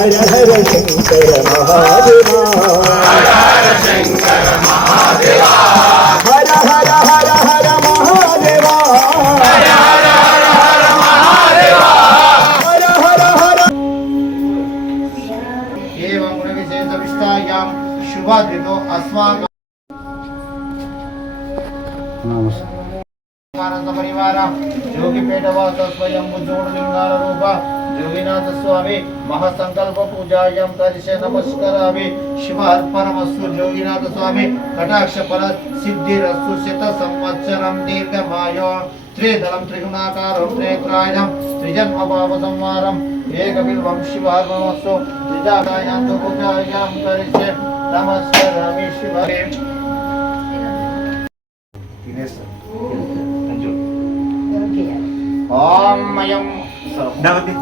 హర హర శంకర మహాదేవా హర హర శంకర మహాదేవా హర హర హర హర మహాదేవా హర హర హర హర మహాదేవా హర హర హర ఏవం గుణ విశేష విష్టాయాం శుభాద్రితో అస్మాకం నమస్కారం परिवार जोगिपेटवास स्वयं जोडलिंगार रूप जोगिनाथ स्वामी महासंकल्प पूजायां करिष्ये नमस्करामि शिवार्पणमस्तु जोगिनाथ स्वामी कटाक्ष फल सिद्धिरस्तु शत संवत्सरं दीर्घमायो त्रिदलं त्रिगुणाकारं त्रेत्रायणं त्रिजन्म पाप संहारम् एकबिल्वं शिवार्पणमस्तु त्रिजागायां पूजायां करिष्ये नमस्करामि शिवाय वाङ्मयं भवति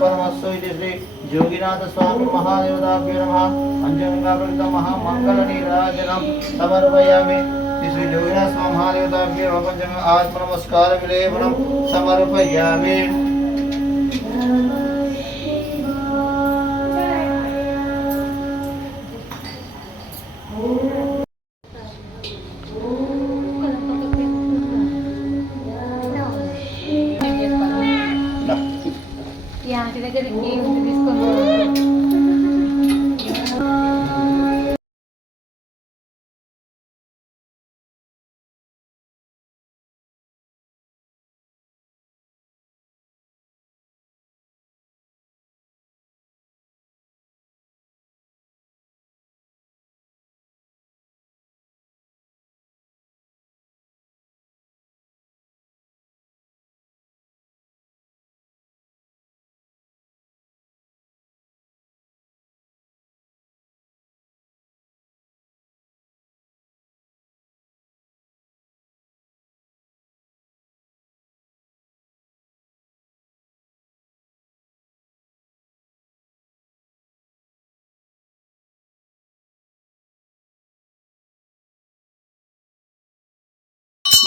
परमस्तु इति श्री योगिनाथस्वामिमहादेवताभ्यो नमः पञ्चगङ्गाप्रकृतमहामङ्गलनीराजनं समर्पयामि పంచగంగాప్రత మహామంగళ నీరాజనం సమర్పయామి శ్రీ శ్రీ జోగినాథ స్వామి మహాదేవతాభ్యో నమ పంచగంగ ఆత్మ నమస్కార విలేపనం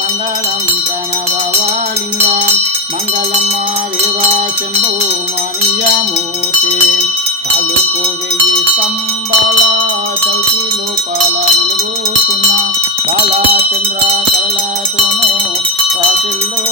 మంగళం ప్రణవవాలింగం. మంగళమ్మా దేవా శంభో మానియమూర్తి తాలూకు వెయ్యి స్తంభాల చౌకి లోపాల వెలుగుతున్న బాలచంద్ర కళలతోనూ రాసిల్లో